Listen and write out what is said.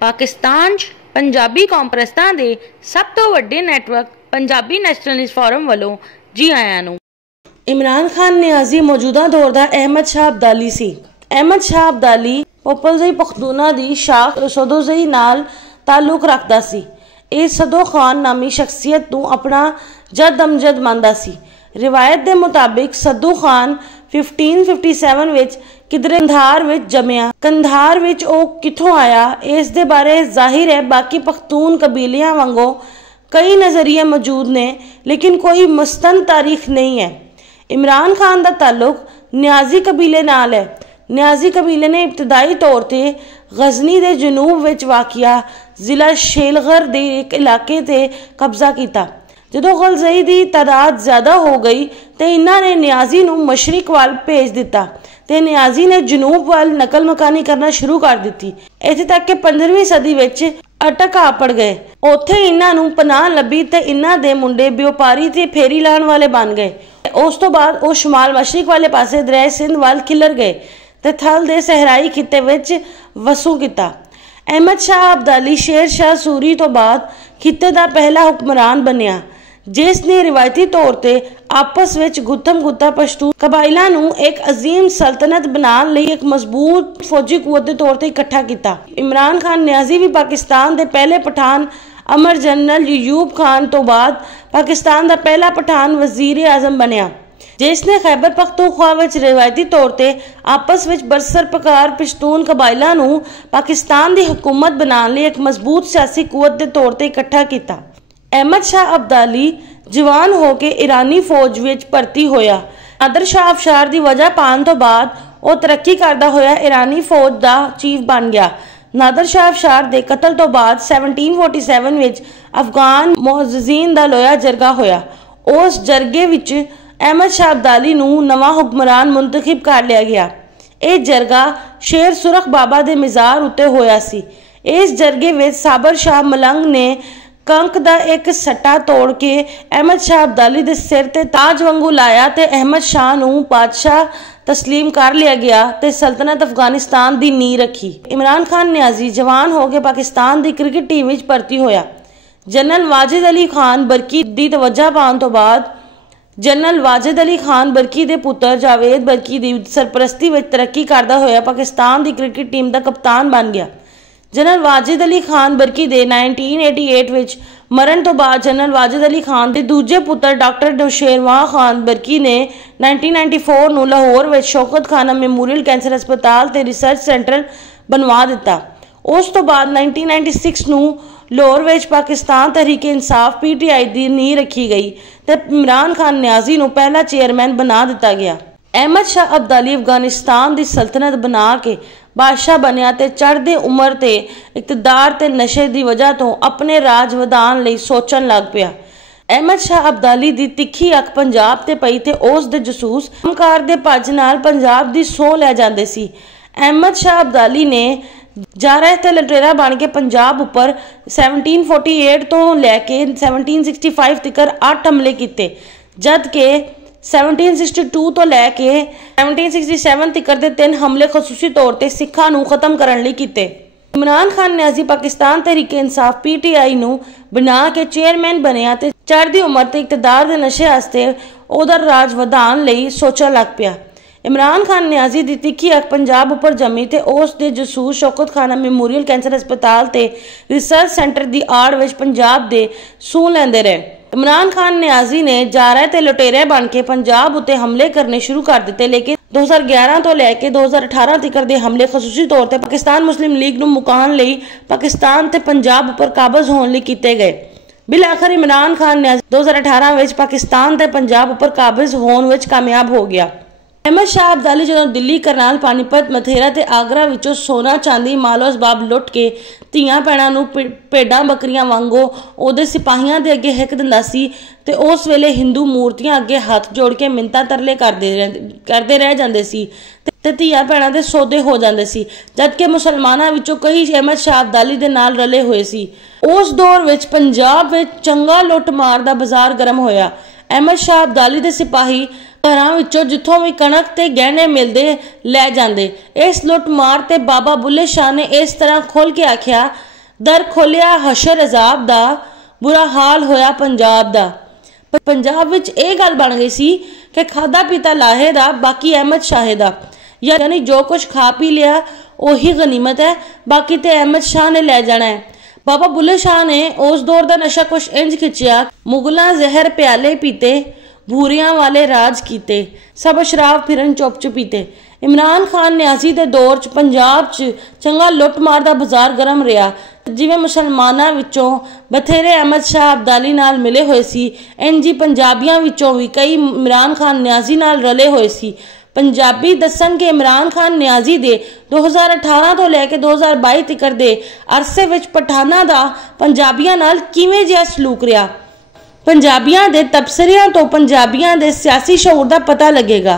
पाकिस्तान 'ਚ पंजाबी कॉन्फ्रेंसां दे सब तो वड्डे नेटवर्क पंजाबी नैशनलिस्ट फोरम वालों जी आयां नूं। इमरान खान नियाजी मौजूदा दौर का अहमद शाह अब्दाली सी। अहमद शाह अब्दाली पीपल्स पख्तूना दी शाख सदोज़ई नाल ताल्लुक रखदा सी। इस सदो खान नामी शख्सियत नूं अपना जद अमजद मानदा सी। रिवायत के मुताबिक सदो खान 1557 विच किधरे कंधार विच जमिया। कंधार विच ओ किथों आया इस दे बारे जाहिर है बाकी पख्तून कबीलियां वांगो कई नज़रिए मौजूद ने, लेकिन कोई मुस्तंद तारीख नहीं है। इमरान खान का ताल्लुक न्याजी कबीले नाल है। न्याजी कबीले ने इब्तदाई तौर पर गजनी के जनूब विच वाकिया जिला शेलगर के एक इलाके ते कब्जा किया। जदों गलजई की तादाद ज्यादा हो गई तो इन्होंने न्याजी नूं मशरिक वाल भेज दिता ते न्याजी ने जनूब वाल नकल मकानी करना शुरू कर दी। इत्थे तक कि 15वीं सदी विच अटक आ पड़ गए। उत्थे इन्हां नूं पनाह लभी ते इन्हां दे मुंडे व्यापारी ते फेरी लाण वाले बन गए। उस तो बाद वो शुमाल मशरिक वाले पासे दरिया सिंध वाल खिलर गए ते थल दे सहराई खिते विच वसू किता। अहमद शाह अब्दाली शेर शाह सूरी तो बाद खिते का पहला हुक्मरान बनिया, जिसने रिवायती तौर पर आपस में गुत्थम गुत्ता पश्तून कबाइलां नूं एक अजीम सल्तनत बनाने लई एक मजबूत फौजी कुवत के तौर पर इकट्ठा किया। इमरान खान नियाजी भी पाकिस्तान के पहले पठान अमर जनरल यूब खान तो बाद पाकिस्तान का पहला पठान वजीर आजम बनिया, जिसने खैबर पख्तूनख्वा विच रिवायती तौर पर आपस में बरसर पकार पश्तून कबाइलां नूं पाकिस्तान की हुकूमत बनाने लई एक मजबूत सियासी कुवत के तौर पर इकट्ठा किया। अहमद शाह अब्दाली जवान होके ईरानी फौज विच भर्ती होया। नादर शाह अफशार की वजह पाने तो बाद वह तरक्की करता होया ईरानी फौज का चीफ बन गया। नादर शाह अफशार के कतल तो बाद 1747 विच अफगान मोअज़्ज़ीन का लोया जरगा होया। उस जरगे विच अहमद शाह अब्दाली नूं नवा हुक्मरान मुंतखब कर लिया गया। यह जरगा शेर सुरख बाबा के मज़ार उत्ते होया सी। इस जरगे विच साबर शाह मलंग ने कंक का एक सट्टा तोड़ के अहमद शाह अब्दाली के सिर ते ताज वांगू लाया ते अहमद शाह नूं बादशाह तस्लीम कर लिया गया ते सल्तनत अफगानिस्तान की नींह रखी। इमरान खान नियाजी जवान होकर पाकिस्तान की क्रिकेट टीम में भर्ती होया। जनरल वाजिद अली खान बरकी की तवज्जो पाने तो बाद जनरल वाजिद अली खान बरकी के पुत्र जावेद बरकी की सरपरस्ती में तरक्की करता होया पाकिस्तान की क्रिकेट टीम का कप्तान बन गया। जनरल वाजिद अली खान बरकी दे 1988 विच मरण तो बाद जनरल वाजिद अली खान के दूजे पुत्र डॉक्टर नौशेरवां खान बरकी ने 1994 नूं लाहौर विच शौकत खाना मेमोरियल कैंसर अस्पताल ते रिसर्च सेंटर बनवा दिता। उस तो बाद 1996 नूं लाहौर विच पाकिस्तान तहरीके इंसाफ PTI की नींह रखी गई ते इमरान खान नियाजी नूं पहला चेयरमैन बना दिता गया। अहमद शाह अब्दाली अफगानिस्तान की सल्तनत बना के बादशाह बनिया ते चढ़दे उम्र ते इकतदार ते नशे की वजह तो अपने राज वधान लई सोचन लग पिया। अहमद शाह अब्दाली की तिखी अख पंजाब ते पई ते उस दे जसूस कंमकार दे भज नाल पंजाब की सौं लै जांदे सी। अहमद शाह अब्दाली ने जारह ते लटेरा बन के पंजाब उपर 1748 तो लैके 1765 तक 8 हमले किए, जबकि 1762 तो लैके 1767 तक दे 3 हमले खसूसी तौर पर सिखां नूं खत्म करने लई कीते। इमरान खान नियाजी पाकिस्तान तहरीके इंसाफ PTI नूं बना के चेयरमैन बनिया ते चढ़दी उम्र ते इकतदार दे नशे आस्ते ओहदा राज वधान लई सोचन लग पिया। इमरान खान नियाजी की तिखी अख पंजाब उपर जमी ते उस दे जसूस शौकत खाना मेमोरियल कैंसर अस्पताल ते रिसर्च सेंटर की आड़ विच पंजाब दे सूह लैंदे रहे। इमरान खान नियाजी ने जारह ते लुटेरे बन के पंजाब उत्ते हमले करने शुरू कर दिते, लेकिन 2011 तो लैके 2018 तक दे हमले खसूसी तौर पर पाकिस्तान मुस्लिम लीग नूं मुकाउण लई पाकिस्तान ते पंजाब उपर काबज होने लई कीते गए। बिल आखिर इमरान खान नियाजी 2018 विच पाकिस्तान ते पंजाब उपर काबज होने विच कामयाब हो गया। अहमद शाह अब्दाली जो दिल्ली करनाल पानीपत मथेरा ते आगरा विचों सोना चांदी मालो असबाब लुट के धीआं भैणां नूं भेडां बकरियां वांगो उहदे सिपाहियां दे अगे हिक दिंदा सी ते उस वेले हिंदू मूर्तियां अगे हथ जोड़ के मिन्नतां तरले करदे रह जांदे सी ते धीआं भैणां दे सौदे हो जांदे सी, जबकि मुसलमानां विचों कई अहमद शाह अब्दाली दे नाल रले होए सी। उस दौर विच पंजाब विच चंगा लुट मार दा बाजार गर्म होया। अहमद शाह अब्दाली दे सिपाही ਘਰਾਂ ਵਿੱਚੋਂ ਜਿੱਥੋਂ ਵੀ ਕਣਕ ਤੇ ਗਹਿਣੇ ਮਿਲਦੇ ਲੈ ਜਾਂਦੇ। ਇਸ ਲੁੱਟ ਮਾਰ ਤੇ ਬਾਬਾ ਬੁੱਲੇ ਸ਼ਾਹ ਨੇ ਇਸ ਤਰ੍ਹਾਂ ਖੋਲ ਕੇ ਆਖਿਆ, ਦਰ ਖੋਲਿਆ ਹਸ਼ਰ ਅਜ਼ਾਬ ਦਾ, ਬੁਰਾ ਹਾਲ ਹੋਇਆ ਪੰਜਾਬ ਦਾ। ਪੰਜਾਬ ਵਿੱਚ ਇਹ ਗੱਲ ਬਣ ਗਈ ਸੀ ਕਿ ਖਾਦਾ ਪੀਤਾ ਲਾਹੇ ਦਾ, ਬਾਕੀ ਅਹਿਮਦ ਸ਼ਾਹ ਦਾ। यानी जो कुछ खा पी लिया वही गनीमत है, बाकी तो अहमद शाह ने ले जाना है। बाबा बुल्ले शाह ने उस दौर का नशा कुछ इंज खिंचिया, मुगलों जहर प्याले पीते, भूरियां वाले राज कीते, सब शराब फिरन चुप चुपीते। इमरान खान न्याजी के दौर च पंजाब च चंगा लुट मार का बाजार गर्म रहा। जिवें मुसलमानां विचों बथेरे अहमद शाह अब्दाली नाल मिले हुए सी, इंज ही पंजाबियां विचों भी कई इमरान खान न्याजी नाल रले हुए सी। पंजाबी दसन के इमरान खान न्याजी दे 2018 तो लैके 2022 तक दे अरसे विच पठाना दा पंजाबियां नाल किवें जिहा सलूक रहा। पंजाबियां दे तबसरियां तो पंजाबियां दे सियासी शऊर दा पता लगेगा।